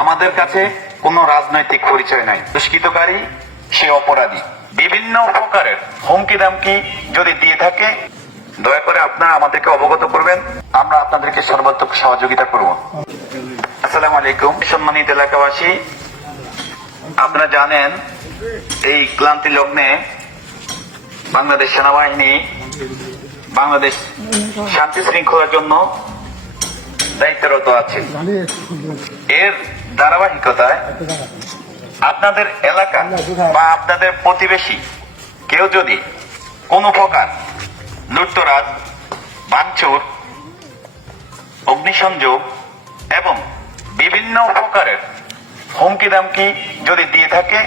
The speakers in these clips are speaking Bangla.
আমাদের কাছে কোনো রাজনৈতিক পরিচয় নাই। দুষ্কৃতকারী সে অপরাধী। বিভিন্ন প্রকারের হুমকি দামকি যদি দিয়ে থাকে, দয়া করে আপনারা আমাদেরকে অবগত করবেন, আমরা আপনাদেরকে সর্বাত্মক সহযোগিতা করব। আসসালামু আলাইকুম। সম্মানিত এলাকাবাসী, আপনারা জানেন এই ক্লান্তি লগ্নে বাংলাদেশ সেনাবাহিনী বাংলাদেশ শান্তি শৃঙ্খলার জন্য দায়িত্বরত আছে। এর ধারাবাহিকতায় আপনাদের এলাকা বা আপনাদের প্রতিবেশী কেউ যদি কোনো প্রকার লুটতরাজ, ভাঙচুর, অগ্নিসংযোগ এবং বিভিন্ন প্রকারের হুমকি দামকি যদি দিয়ে থাকে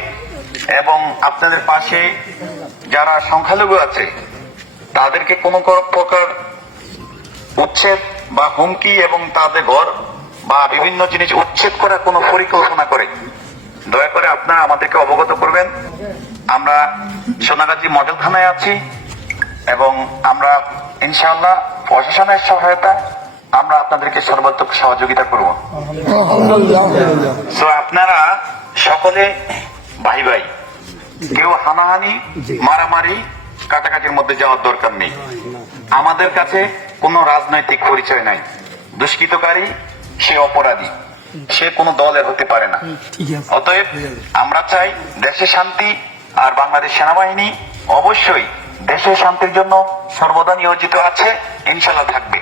এবং আপনাদের পাশে যারা সংখ্যালঘু আছে তাদেরকে কোনো প্রকার উচ্ছেদ বা হুমকি এবং তাদের ঘর বা বিভিন্ন জিনিস উচ্ছেদ করার কোনো পরিকল্পনা করে, দয়া করে আপনারা আমাদেরকে অবগত করবেন। আমরা সোনাগাজী মডেল থানায় আছি এবং আমরা ইনশাআল্লাহ প্রশাসনের সহায়তা আমরা আপনাদেরকে সর্বাত্মক সহযোগিতা করব। তো আপনারা সকলে ভাই ভাই, কেউ হানাহানি, মারামারি, কাটাকাটির মধ্যে যাওয়ার দরকার নেই। আমাদের কাছে কোনো রাজনৈতিক পরিচয় নাই। দুষ্কৃতকারী সে অপরাধী, সে কোনো দলের হতে পারে না। অতএব আমরা চাই দেশে শান্তি, আর বাংলাদেশ সেনাবাহিনী অবশ্যই দেশের শান্তির জন্য সর্বদা নিয়োজিত আছে, ইনশাল্লাহ থাকবে।